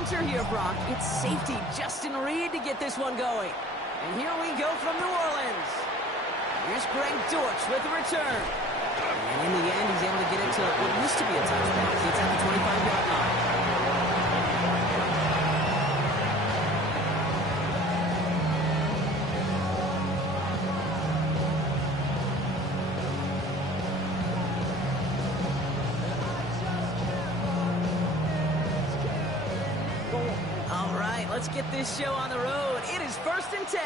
punter here, Brock. It's safety Justin Reed to get this one going. And here we go from New Orleans. Here's Greg Dortch with the return. And in the end, he's able to get it to what used to be a touchback. It's at the 25-yard line. All right, let's get this show on the road. It is 1st and 10.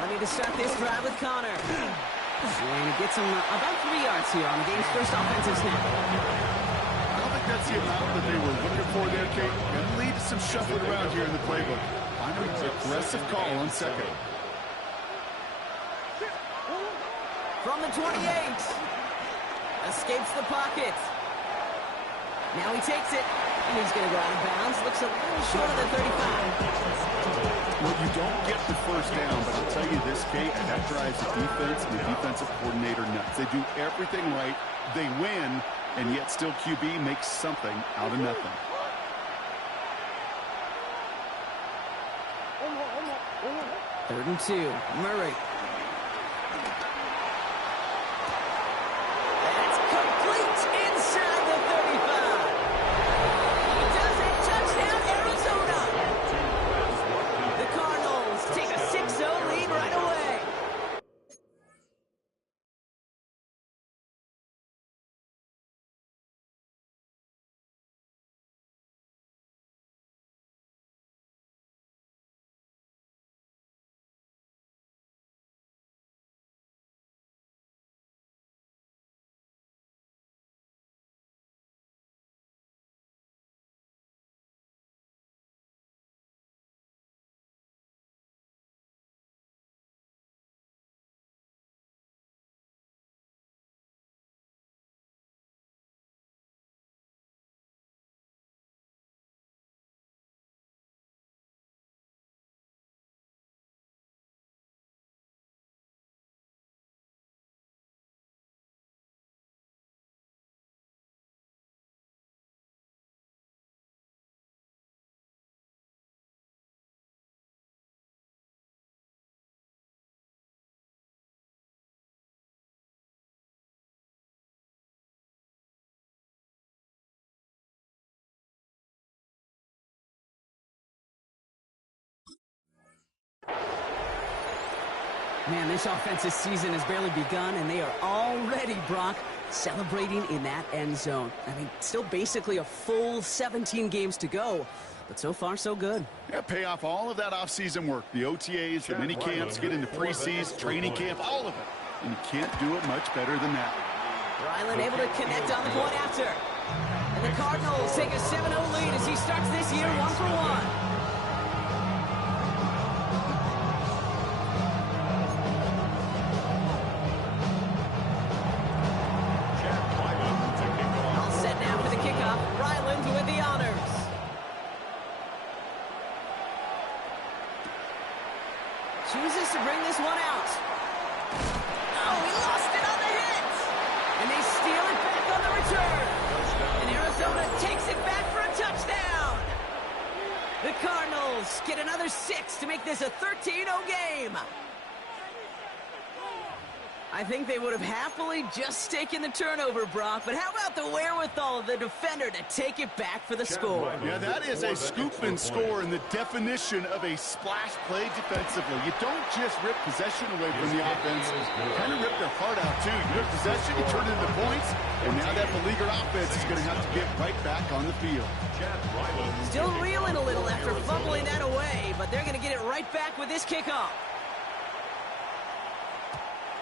Ready to start this drive with Connor. And he gets him about 3 yards here on the game's first offensive snap. I don't think that's the amount that they were looking for there, Kate. Going to lead to some shuffling around here in the playbook. Finally, an aggressive call on second. From the 28. Escapes the pocket. Now he takes it. And he's going to go out of bounds. Looks a little short of the 35. Well, you don't get the first down, but I'll tell you this, Kate, that drives the defense and the defensive coordinator nuts. They do everything right. They win, and yet still QB makes something out of nothing. Third and 2. Murray. That's complete inside the 35. He does it. Touchdown, Arizona. The Cardinals take a 6-0 lead right away. Man, this offensive season has barely begun, and they are already, Brock, celebrating in that end zone. I mean, still basically a full 17 games to go, but so far, so good. Yeah, pay off all of that offseason work. The OTAs, the mini camps, get into preseason, training camp, all of it. And you can't do it much better than that. Ryland able to connect on the point after. And the Cardinals take a 7-0 lead as he starts this year 1-for-1. Chooses to bring this one out. Oh, he lost it on the hit. And they steal it back on the return. And Arizona takes it back for a touchdown. The Cardinals get another 6 to make this a 13-0 game. I think they would have happily just taken the turnover, Brock, but how about the wherewithal of the defender to take it back for the score? Yeah, that is a scoop and score in the definition of a splash play defensively. You don't just rip possession away from the offense. You kind of rip their heart out, too. You rip possession, you turn it into points, and now that beleaguered offense is going to have to get right back on the field. Still reeling a little after fumbling that away, but they're going to get it right back with this kickoff.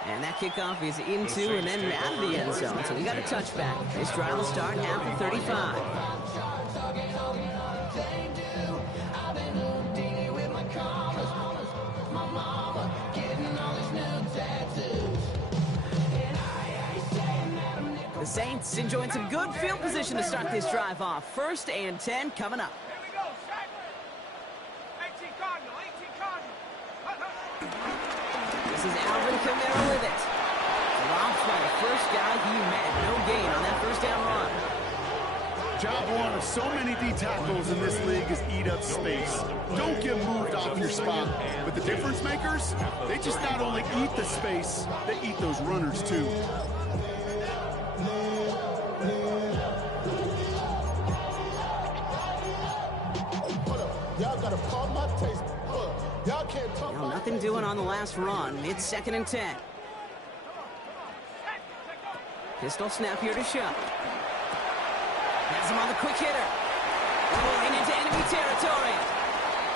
And that kickoff is into and then out of the end zone. So we got a touchback. This drive will start at the 35. The Saints enjoying some good field position to start this drive off. 1st and 10 coming up. This is Alvin Kamara with it. Dropped by the first guy he met. No gain on that first down run. Job one of so many D tackles in this league is eat up space. Don't get moved off your spot. But the difference makers, they just not only eat the space, they eat those runners too. Well, nothing doing on the last run. It's 2nd and 10. Pistol snap here to Shuck. Has him on the quick hitter. Rolling into enemy territory.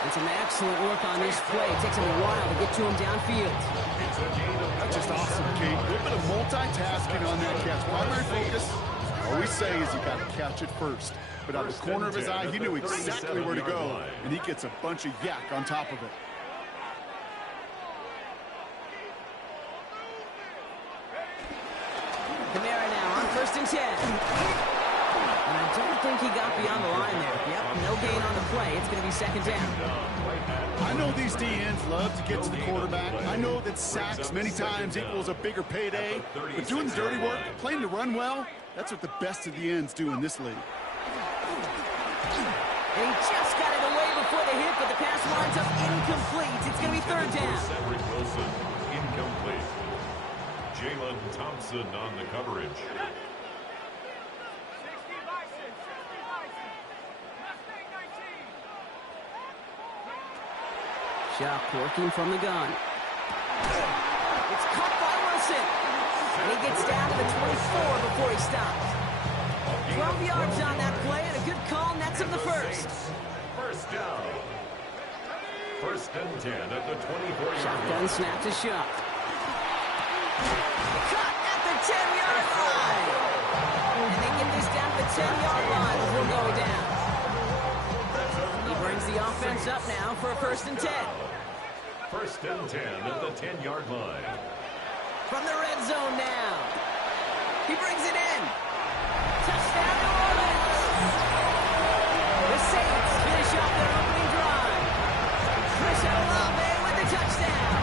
And some excellent work on this play. It takes him a while to get to him downfield. That's just awesome, Kate. A little bit of multitasking on that catch. Primary focus, all we say is you got to catch it first. But out of the corner of his eye, he knew exactly where to go. And he gets a bunch of yak on top of it. Kamara now on 1st and 10. And I don't think he got beyond the line there. Yep, no gain on the play. It's going to be 2nd down. I know these D-ends love to get to the quarterback. I know that sacks many times equals a bigger payday. But doing the dirty work, playing to run well, that's what the best of the ends do in this league. And he just got it away before the hit, but the pass winds up incomplete. It's going to be 3rd down. Wilson, incomplete. Jalen Thompson on the coverage. Shuck working from the gun. It's caught by Wilson. And he gets down to the 24 before he stops. 12 yards on that play, and a good call nets him the first. First down. 1st and 10 at the 24-yard Shotgun line. snap to Shuck. Cut at the 10-yard line. And they get this down to the 10-yard line before going down. He brings the offense up now for a 1st and 10. 1st and 10 at the 10-yard line. From the red zone now. He brings it in. Touchdown, New Orleans. The Saints finish up their opening drive. Chris Olave with the touchdown.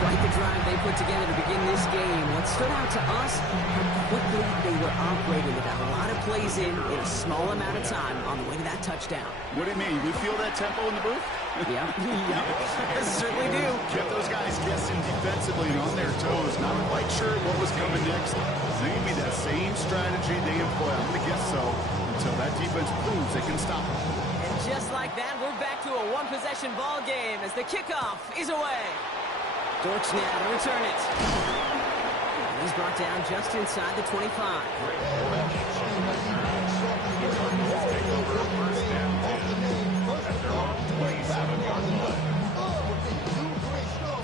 Quite the drive they put together to begin this game. What stood out to us, how quickly they were operating. They got a lot of plays in a small amount of time on the way to that touchdown. What do you mean? You feel that tempo in the booth? Yeah, yeah, certainly do. Kept those guys guessing defensively and on their toes. Not quite sure what was coming next. Maybe that same strategy they employ. I'm going to guess so until that defense proves they can stop them. And just like that, we're back to a one-possession ball game as the kickoff is away. Dortch now to return it. And he's brought down just inside the 25.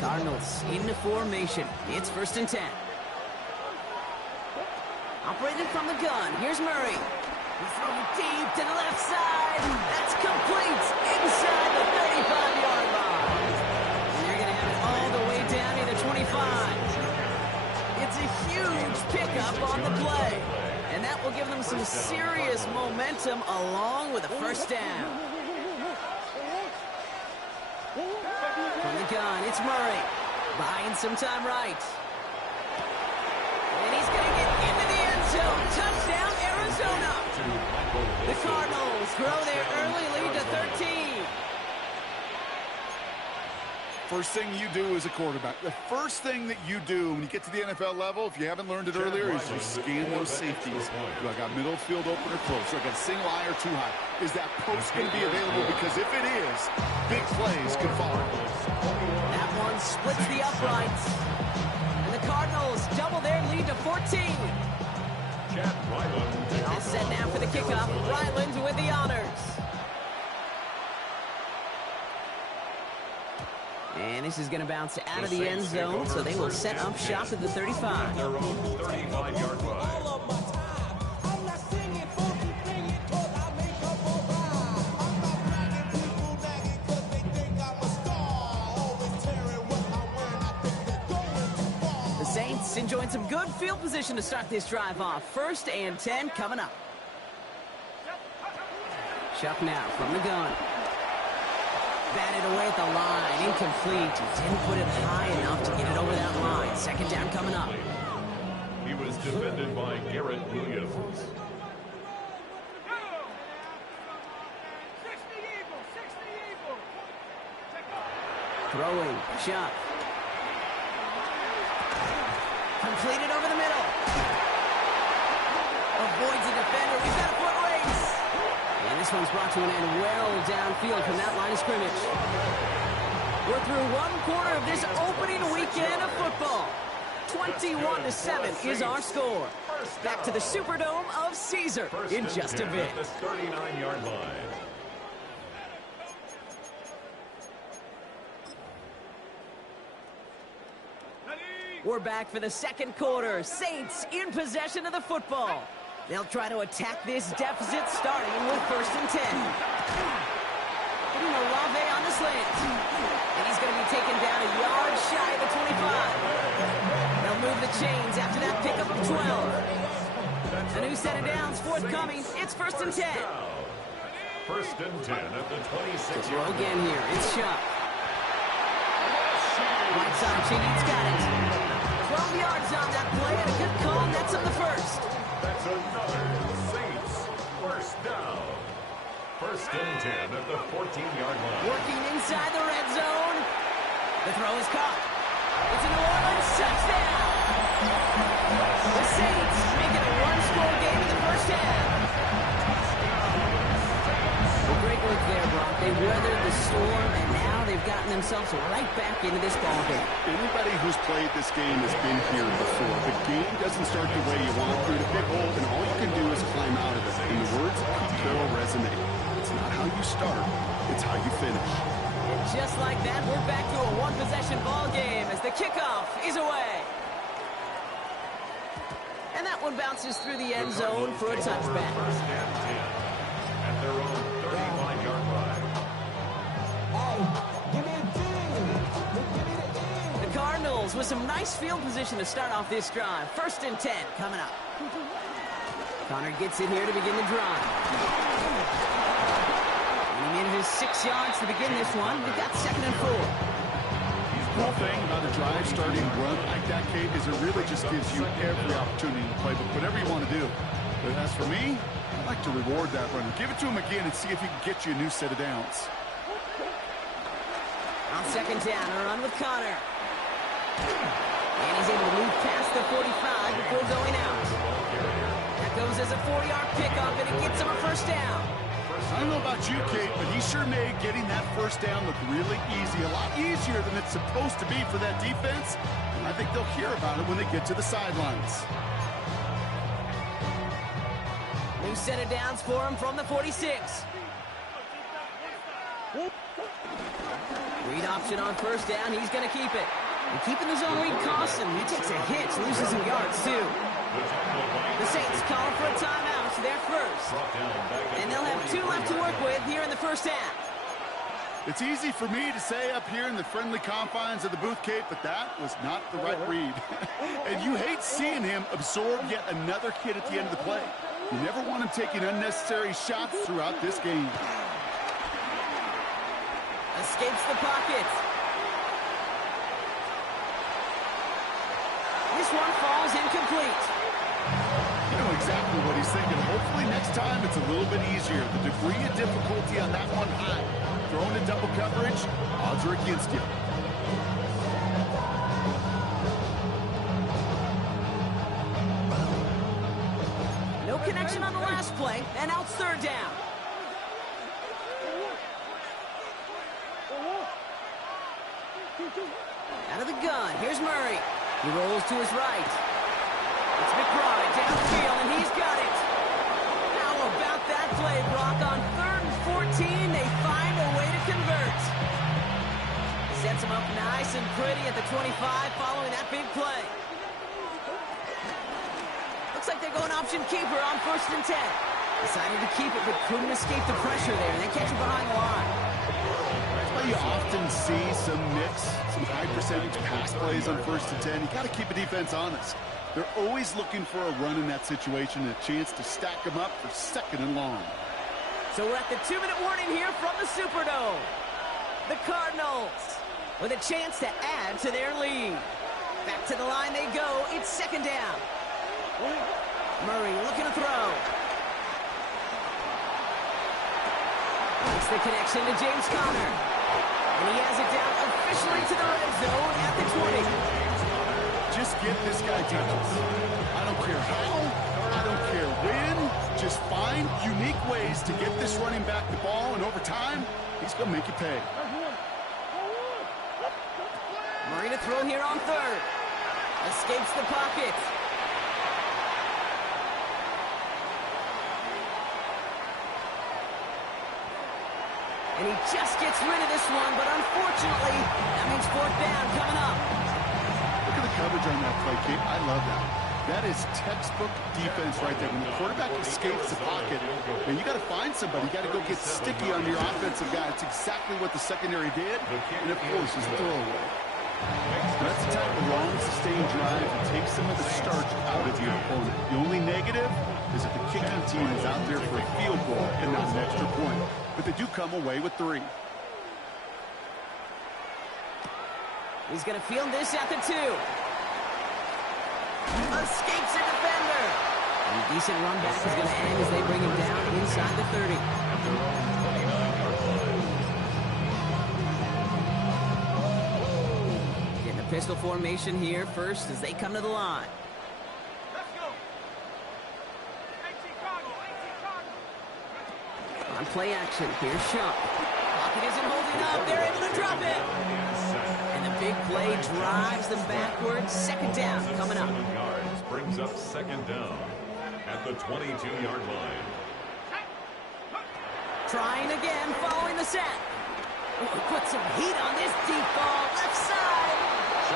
Cardinals into formation. It's 1st and 10. Operated from the gun. Here's Murray. He's throwing deep to the left side. That's complete inside the 35-yard line. And they're going to have it all the way down to the 25. It's a huge pickup on the play. And that will give them some serious momentum along with a 1st down. From the gun, it's Murray. Buying some time right. And he's going to get into the end zone. Touchdown, Arizona. The Cardinals grow their early lead to 13. First thing you do as a quarterback, the first thing that you do when you get to the NFL level, if you haven't learned it earlier, is you scan those safeties. Do I got middle field open or close? Do I got a single high or too high? Is that post going to be available? Because if it is, big plays can follow. That one splits the uprights. And the Cardinals double their lead to 14. All set now for the kickoff. Ryland with the honors. And this is going to bounce out of the end zone, so they will set up shop at the 35. Their own 35-yard line. The Saints enjoying some good field position to start this drive off. 1st and 10 coming up. Shuck now from the gun. Batted away at the line. Incomplete. Didn't put it high enough to get it over that line. 2nd down coming up. He was defended by Garrett Williams. Throwing, shot. Completed over the middle. Avoids the defender. We've got a foot race. And this one's brought to an end well downfield from that line of scrimmage. We're through one quarter of this opening weekend of football. 21-7 is our score. Back to the Superdome of Caesar in just a bit. The 39-yard line. We're back for the second quarter. Saints in possession of the football. They'll try to attack this deficit starting with 1st and 10. Putting Olave on the slant. And he's going to be taken down a yard shy of the 25. They'll move the chains after that pickup of 12. A new set of downs forthcoming. It's 1st and 10. 1st and 10 at the 26. Throw again here. It's Shuck. Right side, Chingy's got it. 12 yards on that play and a good call. That's on the first. That's another Saints 1st down. 1st and 10 at the 14-yard line. Working inside the red zone. The throw is caught. It's a New Orleans touchdown. The Saints make it a one-score game in the first half. Well, great work there, Brock. They weathered the storm, and now they've gotten themselves right back into this ballgame. Anybody who's played this game has been here before. The game doesn't start the way you want. Through the big hole, and all you can do is climb out of it. In the words of Pete Carroll resonate, it's not how you start, it's how you finish. And just like that, we're back to a one-possession ball game as the kickoff is away. And that one bounces through the end zone for a touchback. 1st and 10 at their own 35-yard line. The Cardinals with some nice field position to start off this drive. 1st and 10 coming up. Connor gets it here to begin the drive. Running in his 6 yards to begin this one. We've got 2nd and 4. The whole thing about a drive starting run like that, Kate, is it really just gives you every opportunity to play, but whatever you want to do. But as for me, I like to reward that runner. Give it to him again and see if he can get you a new set of downs. On 2nd down, a run with Connor. And he's able to move past the 45 before going out. That goes as a 4-yard pickup, and it gets him a 1st down. I don't know about you, Kate, but he sure made getting that 1st down look really easy. A lot easier than it's supposed to be for that defense. And I think they'll hear about it when they get to the sidelines. New set of downs for him from the 46. Read option on 1st down. He's going to keep it. And keeping the zone read costs him. He takes a hit, loses some yards, too. The Saints call for a timeout. They're first. And they'll have 2 left to work with here in the first half. It's easy for me to say up here in the friendly confines of the booth, Kate, but that was not the right read. And you hate seeing him absorb yet another hit at the end of the play. You never want him taking unnecessary shots throughout this game. Escapes the pocket. This one falls incomplete. You know exactly what he's thinking. Hopefully next time it's a little bit easier. The degree of difficulty on that one high. Thrown in double coverage, odds are against you. No connection on the last play, and out 3rd down. Out of the gun, here's Murray. He rolls to his right. It's McBride downfield, and he's got it. How about that play, Brock? On 3rd and 14, they find a way to convert. Sets him up nice and pretty at the 25 following that big play. Looks like they're going option keeper on 1st and 10. Decided to keep it, but couldn't escape the pressure there. They catch it behind the line. You often see some mix, some high percentage pass plays on 1st and 10. You got to keep a defense honest. They're always looking for a run in that situation and a chance to stack them up for 2nd and long. So we're at the 2-minute warning here from the Superdome. The Cardinals with a chance to add to their lead. Back to the line they go. It's 2nd down. Murray looking to throw. Makes the connection to James Conner. And he has it down officially to the red zone at the 20. Just get this guy touches. I don't care how, I don't care when. Just find unique ways to get this running back the ball, and over time, he's going to make you pay. Murray to throw here on third. Escapes the pocket. And he just gets rid of this one, but unfortunately, that means fourth down coming up. Look at the coverage on that play, Kate. I love that. That is textbook defense right there. When the quarterback escapes the pocket, and you got to find somebody. You got to go get sticky on your offensive guy. It's exactly what the secondary did, and it forces the throwaway. That's the type of long, sustained drive that takes some of the starch out of your opponent. The only negative is if the kicking team is out there for a field goal and not an extra point. But they do come away with 3. He's going to field this at the 2. Escapes a defender. And a decent run back is going to end as they bring him down inside the 30. Getting a pistol formation here first as they come to the line. On play action, here's Shump. Pocket isn't holding up. They're able to drop it. And the big play drives them backwards. Second down coming up. Yards brings up second down at the 22-yard line. Trying again, following the sack. Put some heat on this deep ball, left side.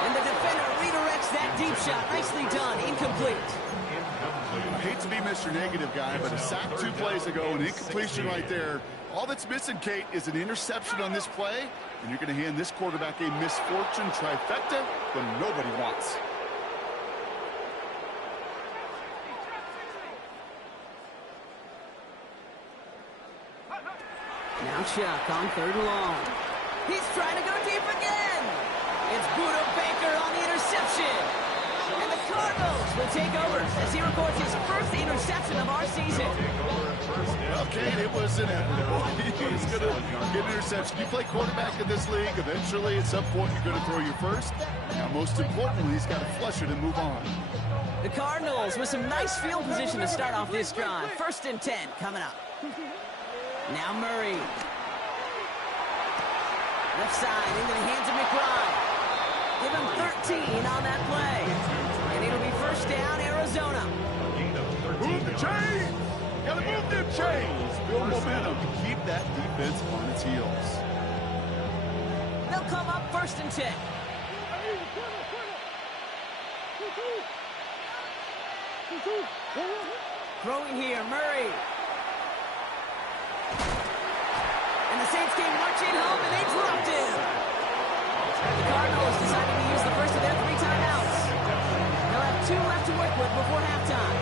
And the defender redirects that deep shot. Nicely done, incomplete. I hate to be Mr. Negative guy, but a sack 2 plays ago, an incompletion right there. All that's missing, Kate, is an interception on this play, and you're going to hand this quarterback a misfortune trifecta when nobody wants. Now Chuck on third and long. He's trying to go deep again. It's Budo Baker on the interception. And the Cardinals will take over as he records his first interception of our season. Okay, it was inevitable. He's going to get an interception. You play quarterback in this league, eventually at some point you're going to throw your first. Now, most importantly, he's got to flush it and move on. The Cardinals with some nice field position to start off this drive. 1st and 10 coming up. Now Murray. Left side into the hands of McBride. Give him 13 on that play. And it'll be first down, Arizona. Move the chains! Gotta move them chains! Build momentum. Keep that defense on its heels. They'll come up 1st and 10. Throwing here, Murray. And the Saints came marching home, and they dropped him. The Cardinals deciding to use the first of their 3 timeouts. They'll have 2 left to work with before halftime.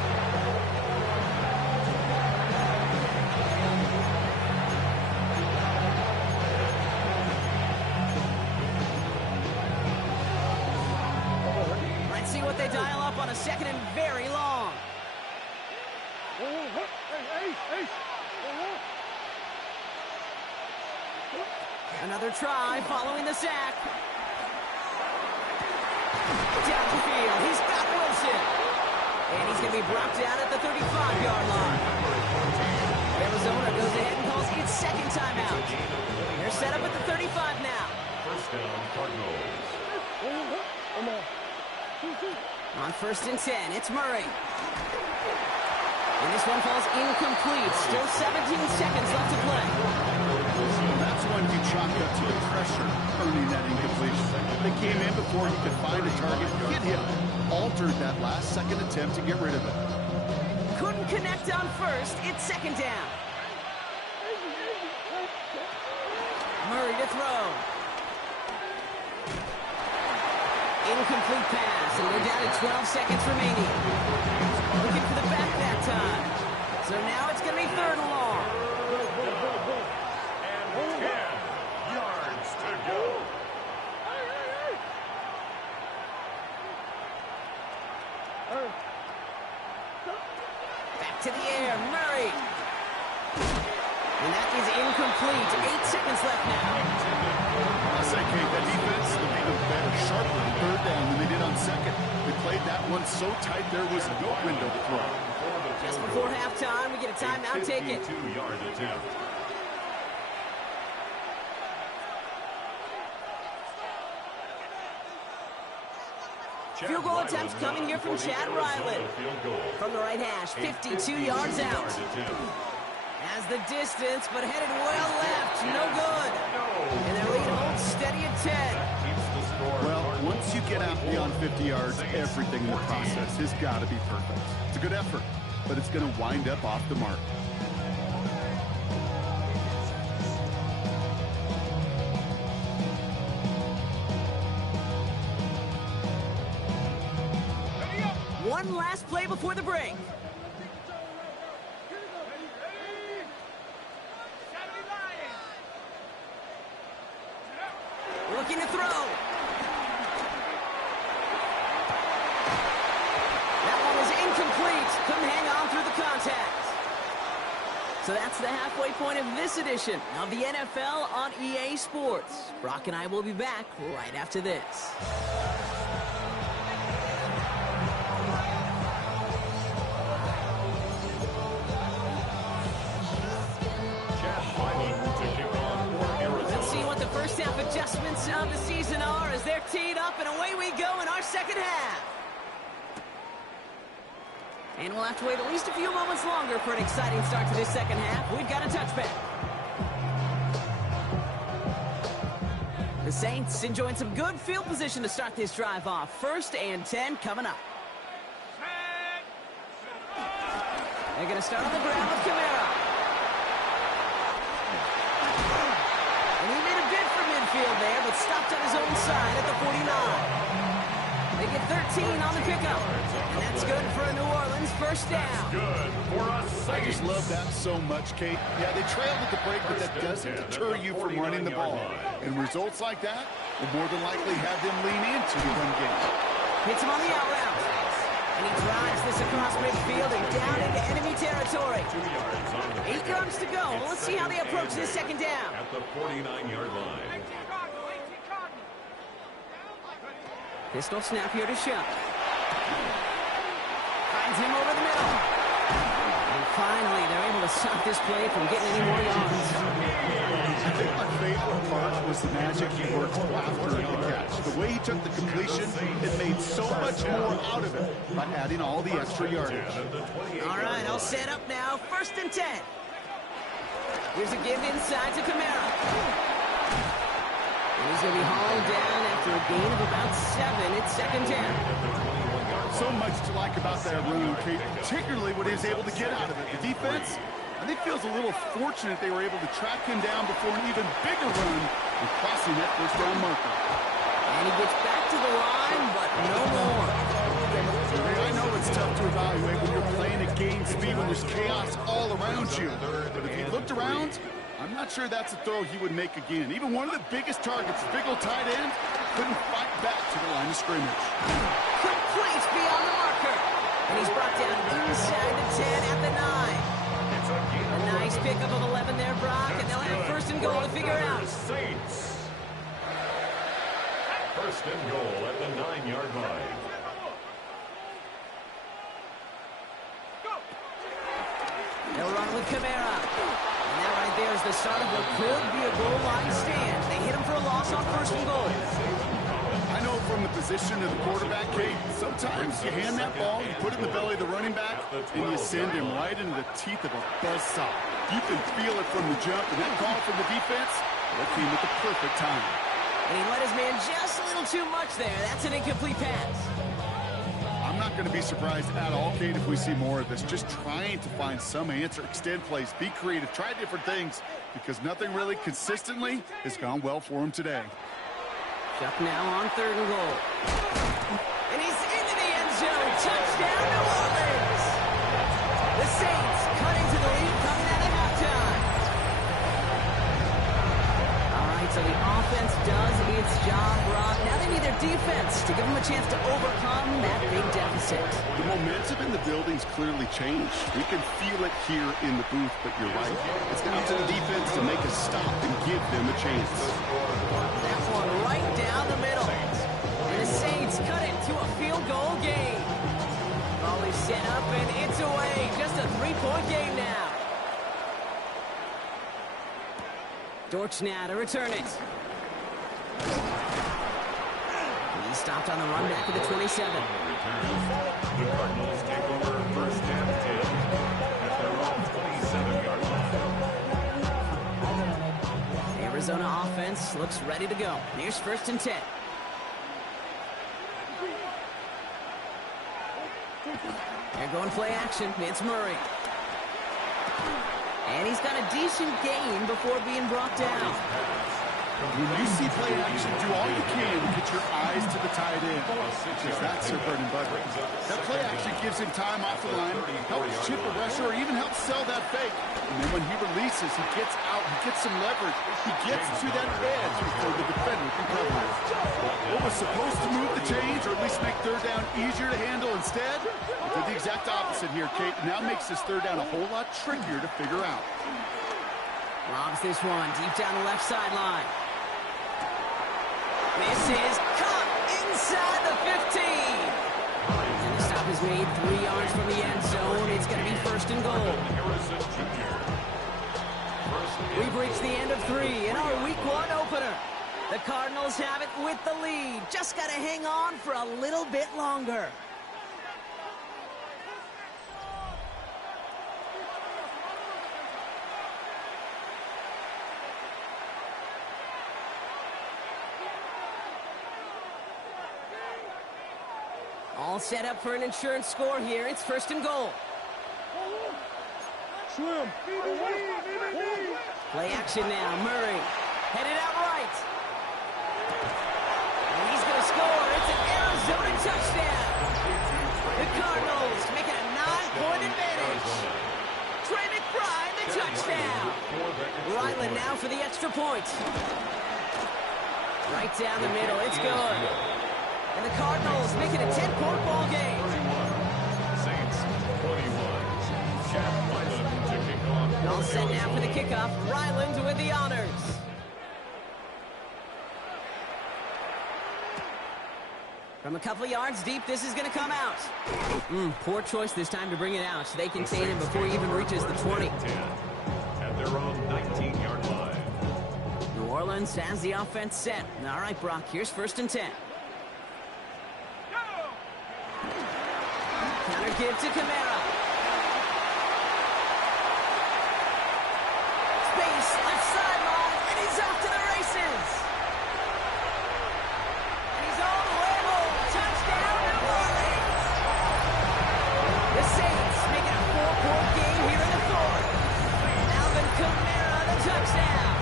Let's see what they dial up on a 2nd and very long. Another try following the sack. Down the field, he's got Wilson. And he's going to be brought down at the 35-yard line. Arizona goes ahead and calls its 2nd timeout. They're set up at the 35 now. First down, Cardinals. On 1st and 10, it's Murray. And this one falls incomplete. Still 17 seconds left to play. That's when you chalk up to the pressure earning that incompletion. They came in before he could find a target, hit him, altered that last-second attempt to get rid of it. Couldn't connect on 1st. It's 2nd down. Murray to throw. Incomplete pass, and we're down to 12 seconds remaining. Looking for the back that time. So now it's going to be 3rd and long. And 10 yards to go. to the air. Murray. And that is incomplete. 8 seconds left now. I say, Kate, that defense looked even better, sharper on third down than they did on second. They played that one so tight there was no window to throw. Just before halftime, we get a timeout. Take it. 52-yard attempt. Field goal attempts coming here from Chad Ryland. From the right hash, 52 yards out. Has the distance, but headed well left. No good. And their lead holds steady at 10. Well, once you get out beyond 50 yards, everything in the process has got to be perfect. It's a good effort, but it's going to wind up off the mark. One last play before the break. Looking to throw. That one was incomplete. Couldn't hang on through the contact. So that's the halfway point of this edition of the NFL on EA Sports. Brock and I will be back right after this. Let's see what the first half adjustments of the season are as they're teed up, and away we go in our second half. And we'll have to wait at least a few moments longer for an exciting start to this second half. We've got a touchback. The Saints enjoying some good field position to start this drive off. 1st and 10 coming up. They're going to start on the ground with Kamara. And he made a bid for midfield there, but stopped on his own side at the 49. They get 13 on the pickup. And that's good for a New Orleans first down. Good for us. I just love that so much, Kate. Yeah, they trailed at the break, but that doesn't deter you from running the ball. And results like that will more than likely have them lean into the run game. Hits him on the out route. And he drives this across midfield and down into enemy territory. 8 yards to go. Well, let's see how they approach this second down. At the 49-yard line. Pistol snap here to Shuck. Finds him over the middle. And finally, they're able to stop this play from getting any more yards. I think my favorite part was the magic he worked after the catch. The way he took the completion, it made so much more out of it by adding all the extra yardage. All right, I'll set up now. 1st and 10. Here's a give inside to Kamara. And he's going to be hauled down after a gain of about 7. It's 2nd down. So much to like about that run, Kate, particularly what he was able to get out of it. The defense, I think, feels a little fortunate they were able to track him down before an even bigger run and crossing that first down marker. And he gets back to the line, but no more. I know it's tough to evaluate when you're playing at game speed when there's chaos all around you. But if he looked around, I'm not sure that's a throw he would make again. Even one of the biggest targets, big old tight end, couldn't fight back to the line of scrimmage. Complete beyond the marker. And he's brought down inside the 10 at the 9. A nice pickup of 11 there, Brock, and they'll have 1st and goal to figure out. Saints. 1st and goal at the 9-yard line. They'll run with Kamara. And that right there is the start of what could be a goal line stand. They hit him for a loss on 1st and goal. I know from the position of the quarterback, Kate, sometimes you hand that ball, you put it in the belly of the running back, and you send him right into the teeth of a buzzsaw. You can feel it from the jump, and that call from the defense, that came at the perfect time. And he let his man just a little too much there. That's an incomplete pass. I'm not going to be surprised at all, Kate, if we see more of this. Just trying to find some answer, extend plays, be creative, try different things, because nothing really consistently has gone well for him today. Chuck now on 3rd and goal. And he's into the end zone. Touchdown, New Orleans. The Saints cut into the lead coming out of halftime. All right, So the offense does its job, Rob. Now they need their defense to give them a chance to overcome that big deficit. The momentum in the building's clearly changed. We can feel it here in the booth, but you're right. It's down to the defense to make a stop and give them a chance. That one right down the middle. And the Saints cut it to a field goal game. Ball is set up and it's away. Just a 3-point game now. Dortch now to return it. He stopped on the run back at the 27. The Cardinals take over first and 10 at their own 27-yard line. Arizona offense looks ready to go. Here's first and 10. They're going play action. It's Murray. And he's got a decent gain before being brought down. When you see play action, do all you can to get your eyes to the tight end, because that's their bread and butter. That play action gives him time off the line, helps chip a rusher, or even helps sell that fake. And then when he releases, he gets out, he gets some leverage. He gets to that edge before the defender can cover it. What was supposed to move the chains, or at least make third down easier to handle instead, did the exact opposite here, Kate. Now makes this third down a whole lot trickier to figure out. Robs this one deep down the left sideline. This is caught inside the 15. And the stop is made 3 yards from the end zone. It's going to be first and goal. We've reached the end of 3 in our Week 1 opener. The Cardinals have it with the lead. Just got to hang on for a little bit longer. All set up for an insurance score here. It's first and goal. Play action now. Murray headed out right. And he's going to score. It's an Arizona touchdown. The Cardinals make it a 9-point advantage. Trey McBride, the touchdown. Ryland now for the extra point. Right down the middle. It's good. And the Cardinals make it a 10-point ball game. Saints 21. Jack Ryland to kick off. All set now for the kickoff. Ryland with the honors. From a couple of yards deep, this is going to come out. Poor choice this time to bring it out. They contain him before he even reaches the 20. At their own 19-yard line. New Orleans has the offense set. All right, Brock, here's first and 10. Counter give to Kamara. Space, left sideline, and he's off to the races. And he's all the way home. Touchdown, New Orleans. The Saints make it a 4-point game here in the fourth. Alvin Kamara, the touchdown.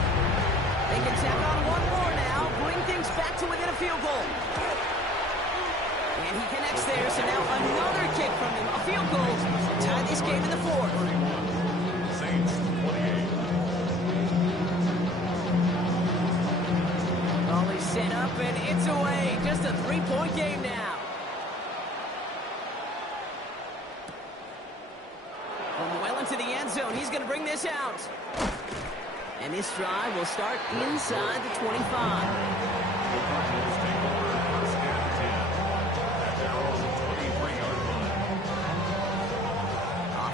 They can tack on one more now, bring things back to within a field goal. And he connects there, so now another kick from him. A field goal to tie this game in the fourth. Saints 28. Ball is set up, and it's away. Just a 3-point game now. From well into the end zone, he's going to bring this out. And this drive will start inside the 25.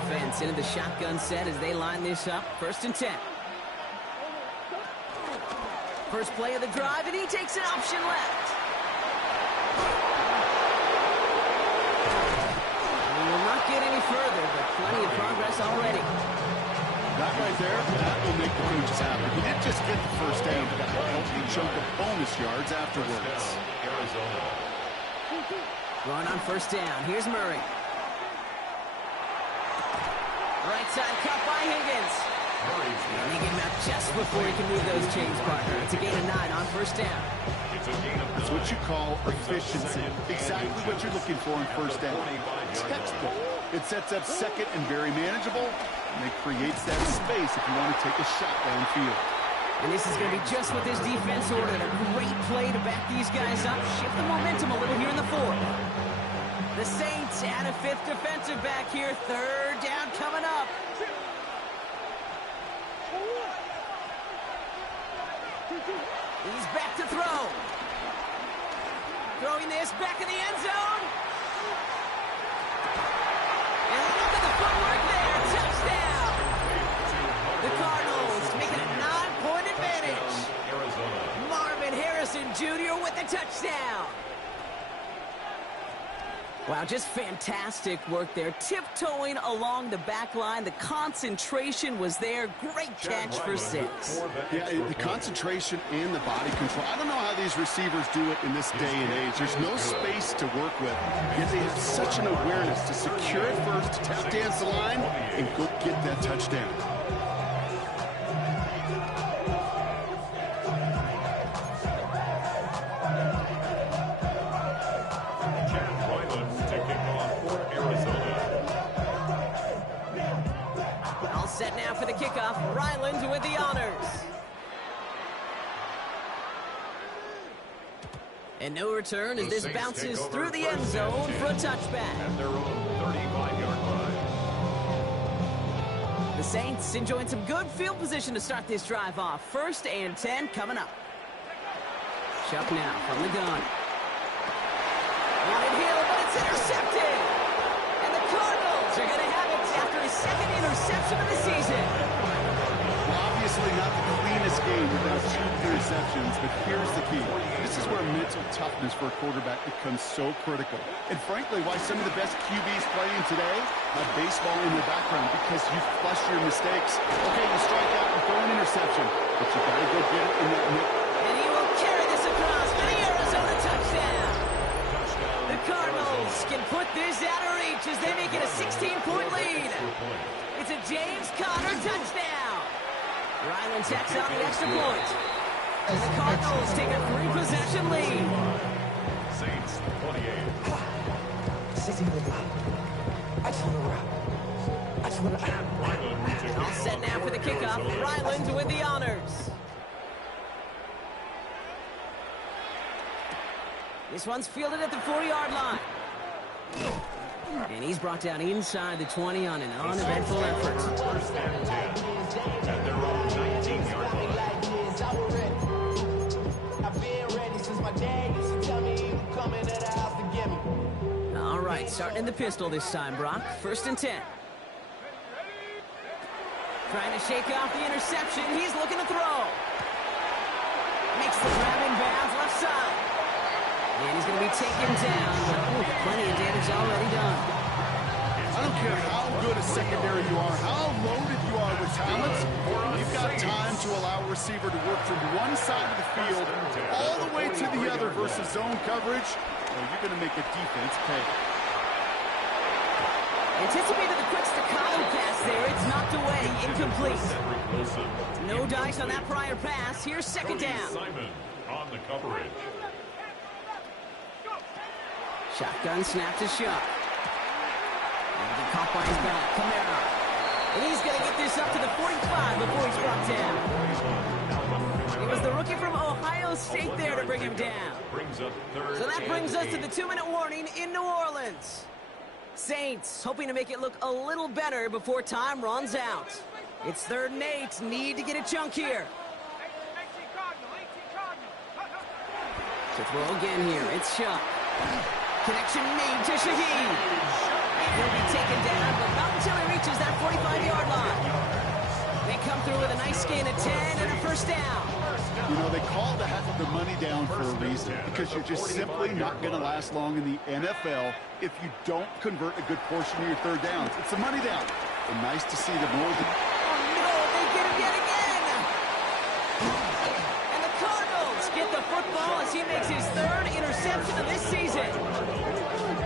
Offense into the shotgun set as they line this up. First and 10. First play of the drive, and he takes an option left. We will not get any further, but plenty of progress already. That right there, that will make the coaches happy. He didn't just get the first down, he got a healthy chunk of bonus yards afterwards. Arizona. Run on first down. Here's Murray. Right side cut by Higgins. And they get him out just before he can move those chains, partner. It's a gain of 9 on first down. That's what you call efficiency. Exactly what you're looking for in first down. Textbook. It sets up second and very manageable, and it creates that space if you want to take a shot downfield. And this is going to be just what this defense ordered. A great play to back these guys up, shift the momentum a little here in the fourth. The Saints add a fifth defensive back here. Third down coming up. He's back to throw. Throwing this back in the end zone. And look at the footwork there. Touchdown. The Cardinals make it a 9-point advantage. Marvin Harrison Jr. with the touchdown. Wow, just fantastic work there. Tiptoeing along the back line. The concentration was there. Great catch for 6. Yeah, the concentration and the body control. I don't know how these receivers do it in this day and age. There's no space to work with. Yet they have such an awareness to secure it first, to tap dance the line, and go get that touchdown. Set now for the kickoff. Ryland with the honors. And no return as this bounces through the end zone for a touchback. At their own 35-yard line. The Saints enjoying some good field position to start this drive off. 1st and 10 coming up. Chuck now from the gun. Wanted Hill, but it's intercepted. And the Cardinals are going to have it after his 2nd interception of the season. Well, obviously not the cleanest game without 2 interceptions, but here's the key. This is where mental toughness for a quarterback becomes so critical. And frankly, why some of the best QBs playing today have baseball in their background, because you flush your mistakes. Okay, you strike out and throw an interception, but you got to go get it in that middle. And he will carry this across for the Arizona touchdown. The Cardinals can put this out of reach as they make it a 16-point lead. It's a James Conner touchdown. Ryland tacks on the extra point. And the Cardinals take a 3-possession lead. Saints 28. All set now for the kickoff. Ryland with the honors. This one's fielded at the 4-yard line. And he's brought down inside the 20 on an uneventful effort. 1st and 10. At their own 19-yard line. All right, starting in the pistol this time, Brock. 1st and 10. Trying to shake off the interception. He's looking to throw. Makes the grab in bounds left side. And he's going to be taken down. Ooh, plenty of damage already done. I don't care how good a secondary you are, how loaded you are with talents, you've got time to allow a receiver to work from one side of the field all the way to the other versus zone coverage, or you're going to make a defense pay. Anticipated the quick staccato pass there. It's knocked away. Incomplete. No dice on that prior pass. Here's 2nd down. Simon on the coverage. Shotgun snap to Shuck. And he caught by his back. Kamara. And he's going to get this up to the 45 before he's brought down. It was the rookie from Ohio State there to bring him down. So that brings us to the 2-minute warning in New Orleans. Saints hoping to make it look a little better before time runs out. It's 3rd and 8. Need to get a chunk here. To throw again here. It's Shuck. Connection made to Shaheed. And he'll be taken down, but not until he reaches that 45-yard line. They come through with a nice gain of 10 and a 1st down. You know, they call the money down for a reason, because you're just simply not going to last long in the NFL if you don't convert a good portion of your 3rd downs. It's the money down. And nice to see the more than... Oh, no, they get him yet again. And the Cardinals get the football as he makes his 3rd interception of this season.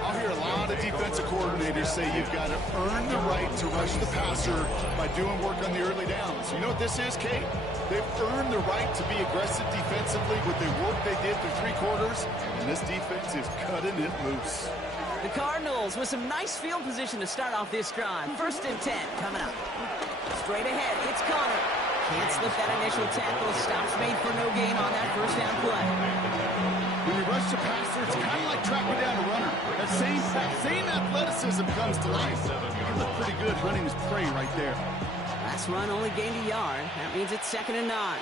I'll hear a lot of defensive coordinators say you've got to earn the right to rush the passer by doing work on the early downs. You know what this is, Kate? They've earned the right to be aggressive defensively with the work they did through 3 quarters, and this defense is cutting it loose. The Cardinals with some nice field position to start off this drive. 1st and 10 coming up. Straight ahead, it's Conner. Can't slip that initial tackle. Stops made for no gain on that first down play. When you rush the passer, it's kind of like tracking down a runner. That same athleticism comes to life. He looked pretty good hunting his prey right there. Last run only gained a yard. That means it's 2nd and 9.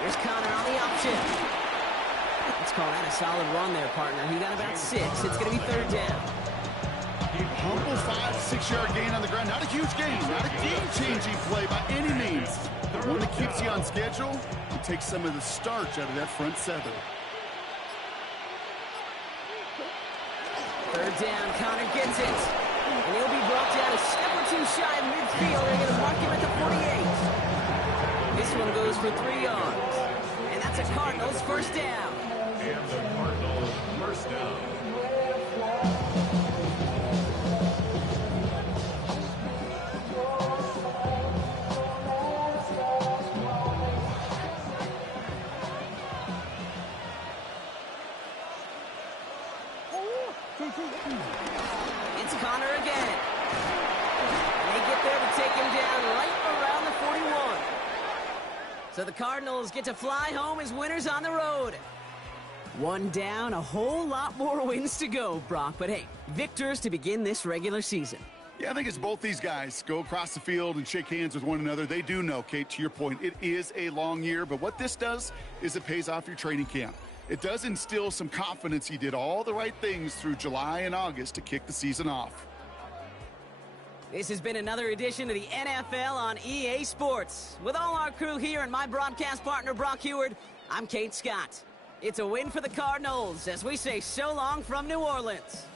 Here's Connor on the option. Let's call that a solid run there, partner. He got about 6. It's going to be 3rd down. Humble 5-6 yard gain on the ground. Not a huge gain. Not a game-changing play by any means. The one that keeps you on schedule and takes some of the starch out of that front 7. 3rd down, Connor gets it. And he'll be brought down a step or 2 shy of midfield. They're going to mark him at the 48. This one goes for 3 yards. And that's a Cardinals first down. And the Cardinals first down. It's Connor again. And they get there to take him down right around the 41. So the Cardinals get to fly home as winners on the road. 1 down, a whole lot more wins to go, Brock. But hey, victors to begin this regular season. Yeah, I think it's both these guys go across the field and shake hands with one another. They do know, Kate, to your point, it is a long year. But what this does is it pays off your training camp. It does instill some confidence. He did all the right things through July and August to kick the season off. This has been another edition of the NFL on EA Sports. With all our crew here and my broadcast partner, Brock Heward, I'm Kate Scott. It's a win for the Cardinals as we say so long from New Orleans.